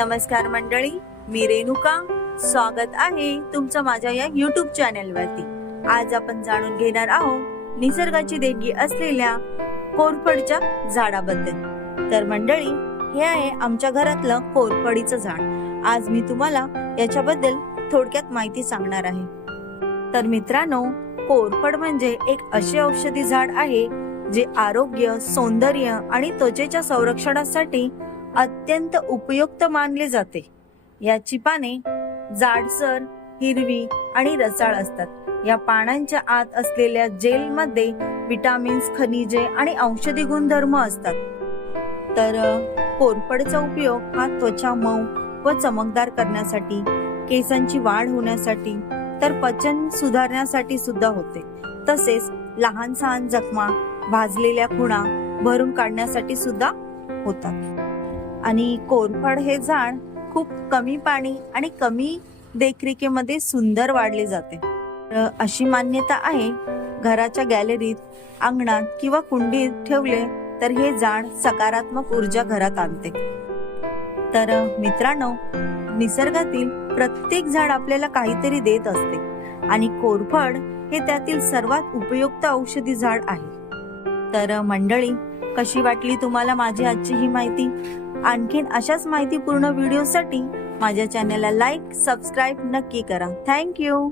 नमस्कार मंडळी, मी रेणुका. स्वागत आहे तुमचं माझ्या या YouTube चॅनलवरती. आज आपण जाणून घेणार आहोत निसर्गाची देणगी असलेल्या कोरफडच्या झाडाबद्दल. तर मंडळी, हे आहे आमच्या घरातलं कोरफडीचं झाड. आज मी तुम्हाला याच्याबद्दल थोडक्यात माहिती सांगणार आहे. तर मित्रांनो, कोरफड म्हणजे एक असे औषधी झाड आहे जे आरोग्य, सौंदर्य आणि त्वचेच्या संरक्षणासाठी अत्यंत उपयुक्त मानले जाते. याची पाने जाडसर, हिरवी आणि रसाळ असतात. या पानांच्या आत असलेल्या जेलमध्ये विटामिन्स, खनिजे आणि औषधी गुणधर्म असतात. तर कोरफडचा उपयोग हा त्वचा मऊ व चमकदार करण्यासाठी, केसांची वाढ होण्यासाठी, तर पचन सुधारण्यासाठी सुद्धा होते. तसेच लहान सहान जखमा, भाजलेल्या खुणा भरून काढण्यासाठी सुद्धा होतात. आणि कोरफड हे झाड खूप कमी पाणी आणि कमी देखरेखीमध्ये सुंदर वाढले जाते. अशी मान्यता आहे, घराच्या गॅलरीत, अंगणात किंवा कुंडीत ठेवले तर हे झाड सकारात्मक ऊर्जा घरात आणते. तर मित्रांनो, निसर्गातील प्रत्येक झाड आपल्याला काहीतरी देत असते आणि कोरफड हे त्यातील सर्वात उपयुक्त औषधी झाड आहे. तर मंडळी, कशी वाटली तुम्हाला माझी आजची ही माहिती? आणखीन अशाच माहितीपूर्ण व्हिडिओसाठी माझ्या चॅनलला लाईक, सबस्क्राईब नक्की करा. थँक्यू.